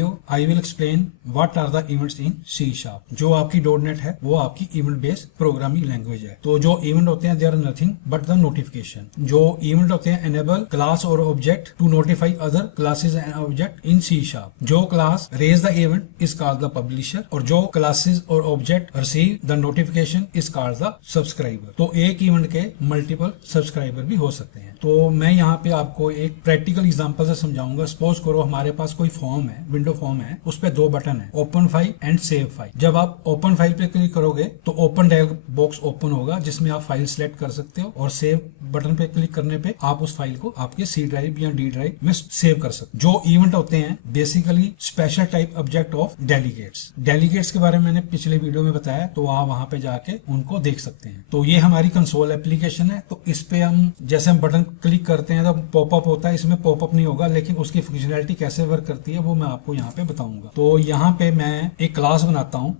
Video I will explain what are the events in C sharp. जो आपकी .NET है वो आपकी इवेंट बेस्ड प्रोग्रामिंग लैंग्वेज है। तो जो इवेंट होते हैं they are nothing but the notification. जो इवेंट होते हैं एनेबल क्लास और object to notify other classes and object in C sharp. जो class raise the event is called the publisher और जो क्लासेस और object receive the notification is called the subscriber. तो एक इवेंट के मल्टीपल सब्सक्राइबर भी हो सकते हैं। तो मैं यहाँ पे आपको एक प्रैक्टिकल एग्जांपल से समझाऊंगा। सपोज करो हमारे पास कोई फॉर्म है, विंडो फॉर्म है, उस पे दो बटन है, open file and save file. जब आप ओपन फाइल पे क्लिक करोगे तो ओपन डायलॉग बॉक्स ओपन होगा जिसमें आप फाइल सिलेक्ट कर सकते हो और सेव बटन पे क्लिक करने पे आप उस फाइल को आपके सी ड्राइव या डी ड्राइव में सेव कर सकते हो। जो इवेंट होते हैं basically special type object of delegates. Delegates के बारे में मैंने पिछले वीडियो में बताया, तो आप वहां पे जाके उनको देख सकते हैं। तो ये हमारी कंसोल एप्लीकेशन है। तो इस पे हम जैसे हम बटन क्लिक करते हैं तो पॉपअप होता है, इसमें पॉपअप नहीं होगा, लेकिन उसकी फंक्शनैलिटी कैसे वर्क करती है वो मैं आपको यहाँ पे बताऊंगा। तो यहाँ पे मैं एक क्लास बनाता हूं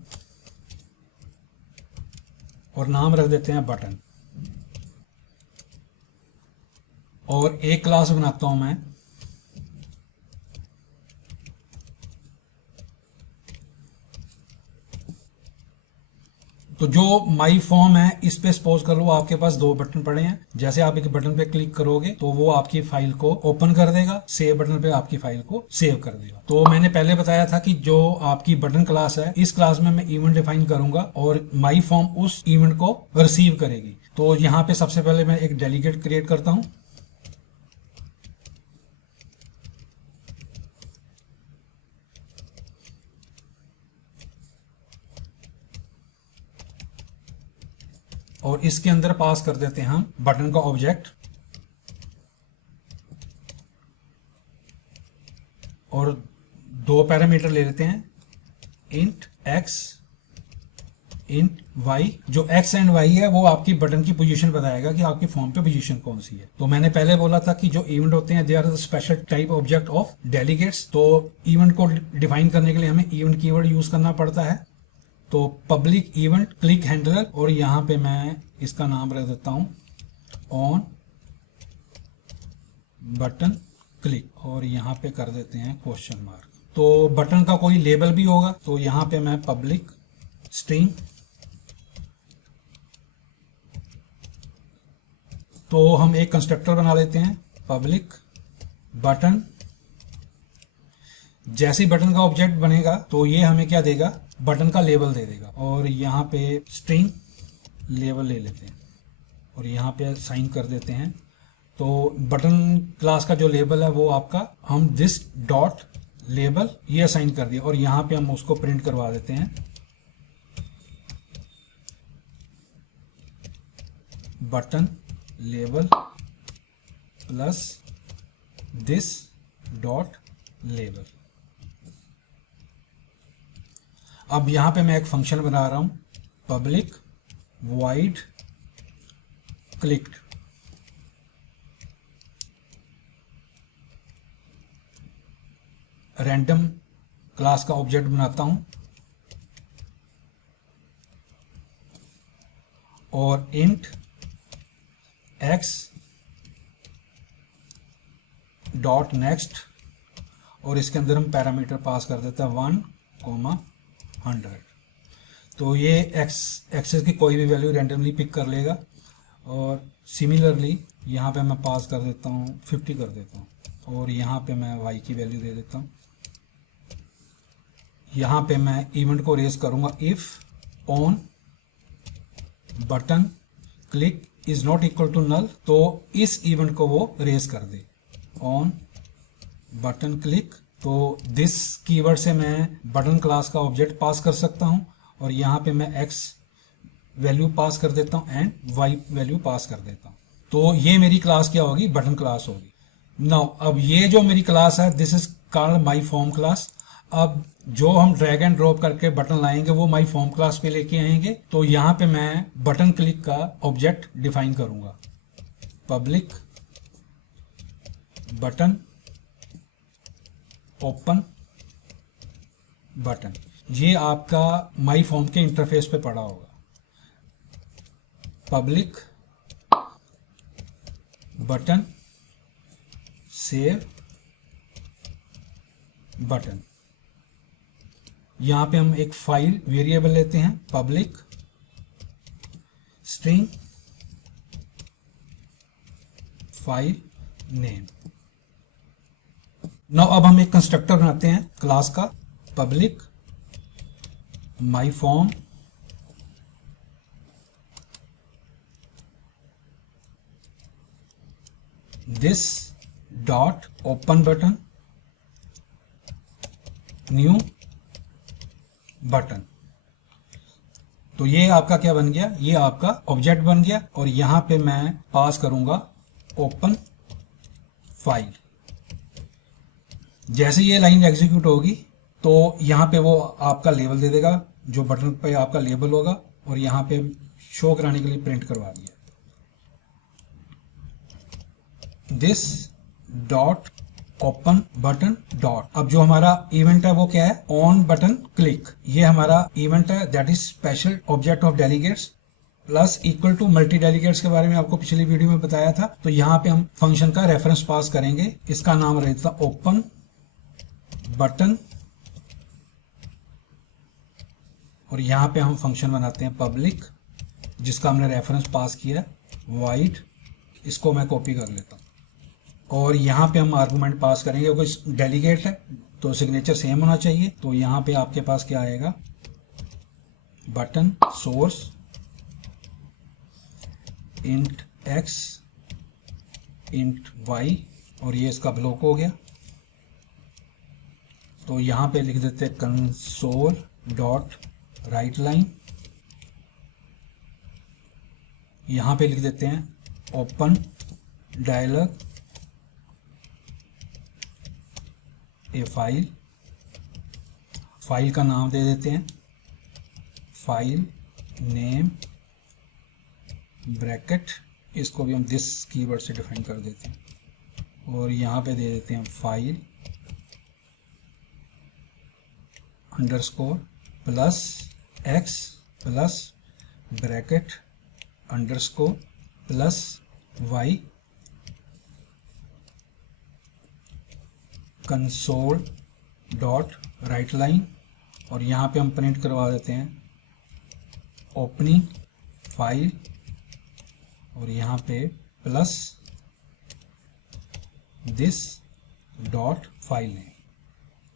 और नाम रख देते हैं बटन, और एक क्लास बनाता हूं मैं तो जो माई फॉर्म है इस पे सपोज कर लो आपके पास दो बटन पड़े हैं। जैसे आप एक बटन पे क्लिक करोगे तो वो आपकी फाइल को ओपन कर देगा, सेव बटन पे आपकी फाइल को सेव कर देगा। तो मैंने पहले बताया था कि जो आपकी बटन क्लास है इस क्लास में मैं इवेंट डिफाइन करूंगा और माई फॉर्म उस इवेंट को रिसीव करेगी। तो यहाँ पे सबसे पहले मैं एक डेलीगेट क्रिएट करता हूं। और इसके अंदर पास कर देते हैं हम बटन का ऑब्जेक्ट और दो पैरामीटर ले लेते हैं, इंट x इंट y। जो x एंड y है वो आपकी बटन की पोजीशन बताएगा कि आपकी फॉर्म पे पोजीशन कौन सी है। तो मैंने पहले बोला था कि जो इवेंट होते हैं they are the special type object of delegates. तो इवेंट को डिफाइन करने के लिए हमें इवेंट कीवर्ड यूज करना पड़ता है। तो पब्लिक इवेंट क्लिक हैंडलर, और यहां पे मैं इसका नाम रख देता हूं ऑन बटन क्लिक, और यहां पे कर देते हैं क्वेश्चन मार्क। तो बटन का कोई लेबल भी होगा, तो यहां पे मैं पब्लिक स्ट्रिंग, तो हम एक कंस्ट्रक्टर बना लेते हैं पब्लिक बटन। जैसे ही बटन का ऑब्जेक्ट बनेगा तो ये हमें क्या देगा, बटन का लेबल दे देगा। और यहाँ पे स्ट्रिंग लेबल ले लेते हैं और यहाँ पे साइन कर देते हैं। तो बटन क्लास का जो लेबल है वो आपका हम दिस डॉट लेबल ये असाइन कर दिया, और यहाँ पे हम उसको प्रिंट करवा देते हैं button label plus this dot label. अब यहां पे मैं एक फंक्शन बना रहा हूं public void clicked. Random class का ऑब्जेक्ट बनाता हूं और इंट x डॉट नेक्स्ट, और इसके अंदर हम पैरामीटर पास कर देते हैं 1,100। तो ये एक्सेस की कोई भी वैल्यू रैंडमली पिक कर लेगा। और सिमिलरली यहाँ पे मैं पास कर देता हूँ 50 कर देता हूँ, और यहाँ पे मैं y की वैल्यू दे देता हूँ। यहाँ पे मैं इवेंट को रेज करूँगा if on button click is not equal to null, तो इस इवेंट को वो रेज कर दे ऑन बटन क्लिक। तो दिस कीवर्ड से मैं बटन क्लास का ऑब्जेक्ट पास कर सकता हूं, और यहाँ पे मैं x वैल्यू पास कर देता हूं एंड y वैल्यू पास कर देता हूं। तो ये मेरी क्लास क्या होगी, बटन क्लास होगी। नाउ अब ये जो मेरी क्लास है this is called my form class. अब जो हम ड्रैग एंड ड्रॉप करके बटन लाएंगे वो माई फॉर्म क्लास पे लेके आएंगे। तो यहाँ पे मैं बटन क्लिक का ऑब्जेक्ट डिफाइन करूंगा पब्लिक बटन ओपन बटन। ये आपका माई फॉर्म के इंटरफेस पे पड़ा होगा पब्लिक बटन सेव बटन। यहाँ पे हम एक फाइल वेरिएबल लेते हैं, public string file name. Now अब हम एक कंस्ट्रक्टर बनाते हैं क्लास का, public my form this dot open button new button. तो ये आपका क्या बन गया, ये आपका ऑब्जेक्ट बन गया और यहां पे मैं पास करूंगा ओपन फाइल। जैसे ये लाइन एग्जीक्यूट होगी तो यहां पे वो आपका लेबल दे देगा, जो बटन पे आपका लेबल होगा, और यहां पे शो कराने के लिए प्रिंट करवा दिया this dot open button dot. अब जो हमारा इवेंट है वो क्या है, ऑन बटन क्लिक। ये हमारा इवेंट है, that is special object of delegates plus equal to multi delegates के बारे में आपको पिछली वीडियो में बताया था। तो यहाँ पे हम फंक्शन का रेफरेंस पास करेंगे, इसका नाम रहता ओपन बटन, और यहाँ पे हम फंक्शन बनाते हैं पब्लिक, जिसका हमने रेफरेंस पास किया वाइड। इसको मैं कॉपी कर लेता हूँ और यहाँ पे हम आर्गुमेंट पास करेंगे, क्योंकि डेलीगेट है तो सिग्नेचर सेम होना चाहिए। तो यहाँ पे आपके पास क्या आएगा, button source int x int y, और ये इसका ब्लॉक हो गया। तो यहाँ पे लिख देते हैं कंसोल डॉट राइट लाइन, यहाँ पे लिख देते हैं ओपन डायलॉग ए फाइल, फाइल का नाम दे देते हैं फाइल नेम ब्रैकेट, इसको भी हम दिस कीवर्ड से डिफाइन कर देते हैं, और यहाँ पे दे देते हैं file underscore plus x plus bracket underscore plus y console dot right line, और यहाँ पे हम प्रिंट करवा देते हैं ओपनिंग फाइल, और यहाँ पे plus this dot file name.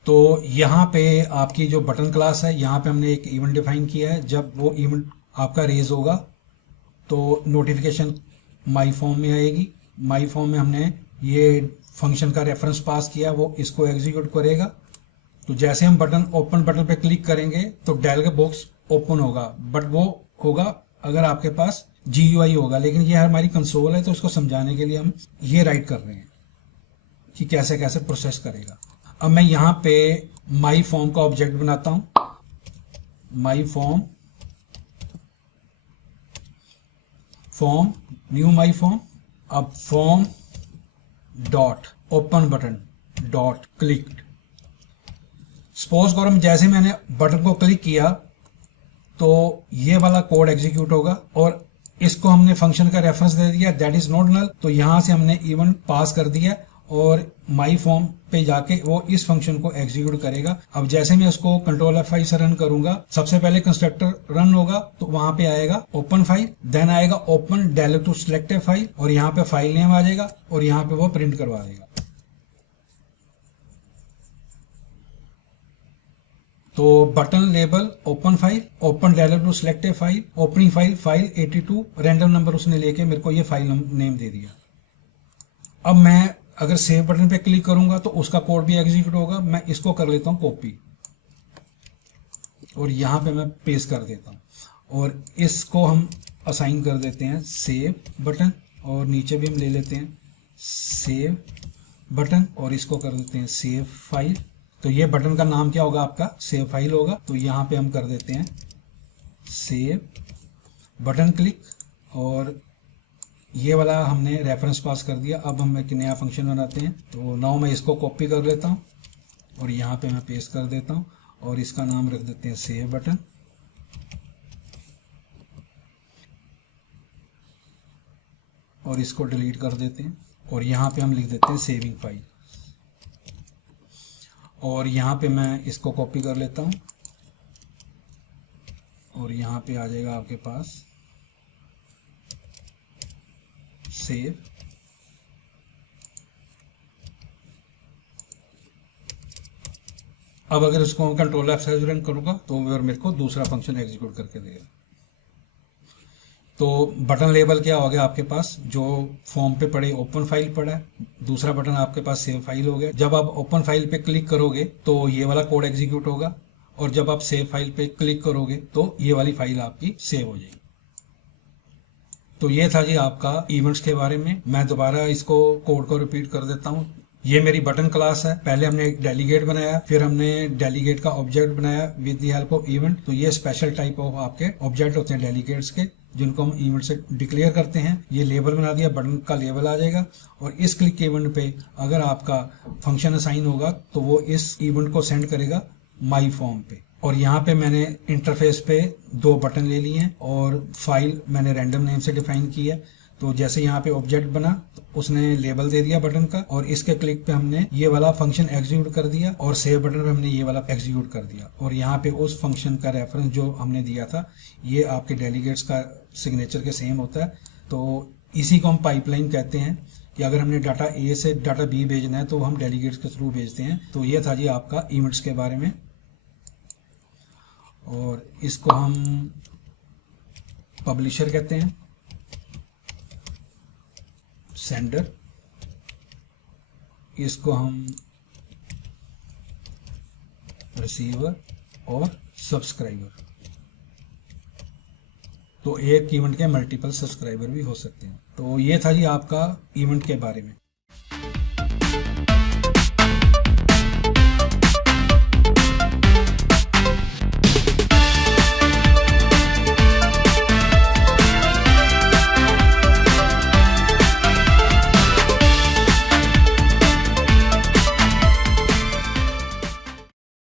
तो यहाँ पे आपकी जो बटन क्लास है, यहाँ पे हमने एक इवेंट डिफाइन किया है। जब वो इवेंट आपका रेज होगा तो नोटिफिकेशन माई फॉर्म में आएगी। माई फॉर्म में हमने ये फंक्शन का रेफरेंस पास किया, वो इसको एग्जीक्यूट करेगा। तो जैसे हम बटन ओपन बटन पे क्लिक करेंगे तो डायलॉग बॉक्स ओपन होगा, बट वो होगा अगर आपके पास GUI होगा, लेकिन ये हमारी कंसोल है तो उसको समझाने के लिए हम ये राइट कर रहे हैं कि कैसे कैसे प्रोसेस करेगा। अब मैं यहाँ पे माई फॉर्म का ऑब्जेक्ट बनाता हूं, my form form new my form. अब form dot open button dot click. Suppose करो जैसे मैंने बटन को क्लिक किया तो ये वाला कोड एग्जीक्यूट होगा, और इसको हमने फंक्शन का रेफरेंस दे दिया दैट इज नॉट नल। तो यहां से हमने इवेंट पास कर दिया और माई फॉर्म पे जाके वो इस फंक्शन को एग्जीक्यूट करेगा। अब जैसे मैं उसको कंट्रोल F5 से रन करूंगा, सबसे पहले कंस्ट्रक्टर रन होगा तो वहां पे आएगा ओपन फाइल, देन आएगा open dialog to select a file, और यहाँ पे फाइल नेम आ जाएगा और यहाँ पे वो प्रिंट करवा देगा। तो button label open file, open dialog to select a file, opening file file 82, random number उसने लेके मेरे को ये फाइल नेम दे दिया। अब मैं अगर सेव बटन पे क्लिक करूंगा तो उसका कोड भी एग्जीक्यूट होगा। मैं इसको कर लेता हूं कॉपी और यहां पे मैं पेस्ट कर देता हूं, और इसको हम असाइन कर देते हैं सेव बटन, और नीचे भी हम ले लेते हैं सेव बटन और इसको कर देते हैं सेव फाइल। तो ये बटन का नाम क्या होगा, आपका सेव फाइल होगा। तो यहाँ पे हम कर देते हैं सेव बटन क्लिक, और ये वाला हमने रेफरेंस पास कर दिया। अब हम एक नया फंक्शन बनाते हैं। तो नाउ मैं इसको कॉपी कर लेता हूँ और यहाँ पे मैं पेस्ट कर देता हूँ, और इसका नाम रख देते हैं सेव बटन। और इसको डिलीट कर देते हैं, और यहाँ पे हम लिख देते हैं सेविंग फाइल, और यहाँ पे मैं इसको कॉपी कर लेता हूँ और यहाँ पे आ जाएगा आपके पास सेव। अब अगर इसको कंट्रोल F से रन करूंगा तो मेरे को दूसरा फंक्शन एग्जीक्यूट करके देगा। तो बटन लेबल क्या हो गया आपके पास, जो फॉर्म पे पड़े ओपन फाइल पड़ा है, दूसरा बटन आपके पास सेव फाइल हो गया। जब आप ओपन फाइल पे क्लिक करोगे तो ये वाला कोड एग्जीक्यूट होगा, और जब आप सेव फाइल पे क्लिक करोगे तो ये वाली फाइल आपकी सेव हो जाएगी। तो ये था जी आपका इवेंट्स के बारे में। मैं दोबारा इसको कोड को रिपीट कर देता हूँ। ये मेरी बटन क्लास है। पहले हमने एक डेलीगेट बनाया, फिर हमने डेलीगेट का ऑब्जेक्ट बनाया with the help of event. तो ये स्पेशल टाइप ऑफ आपके ऑब्जेक्ट होते हैं डेलीगेट्स के, जिनको हम इवेंट से डिक्लेयर करते हैं। ये लेबल बना दिया, बटन का लेबल आ जाएगा, और इस क्लिक इवेंट पे अगर आपका फंक्शन असाइन होगा तो वो इस इवेंट को सेंड करेगा माई फॉर्म पे। और यहाँ पे मैंने इंटरफेस पे 2 बटन ले लिए हैं, और फाइल मैंने रैंडम नेम से डिफाइन की है। तो जैसे यहाँ पे ऑब्जेक्ट बना तो उसने लेबल दे दिया बटन का, और इसके क्लिक पे हमने ये वाला फंक्शन एग्जीक्यूट कर दिया, और सेव बटन पे हमने ये वाला एग्जीक्यूट कर दिया। और यहाँ पे उस फंक्शन का रेफरेंस जो हमने दिया था, ये आपके डेलीगेट्स का सिग्नेचर के सेम होता है। तो इसी को हम पाइपलाइन कहते हैं कि अगर हमने डाटा ए से डाटा बी भेजना है तो हम डेलीगेट्स के थ्रू भेजते हैं। तो ये था जी आपका इवेंट्स के बारे में। और इसको हम पब्लिशर कहते हैं, सेंडर, इसको हम रिसीवर और सब्सक्राइबर। तो एक इवेंट के मल्टीपल सब्सक्राइबर भी हो सकते हैं। तो ये था जी आपका इवेंट के बारे में।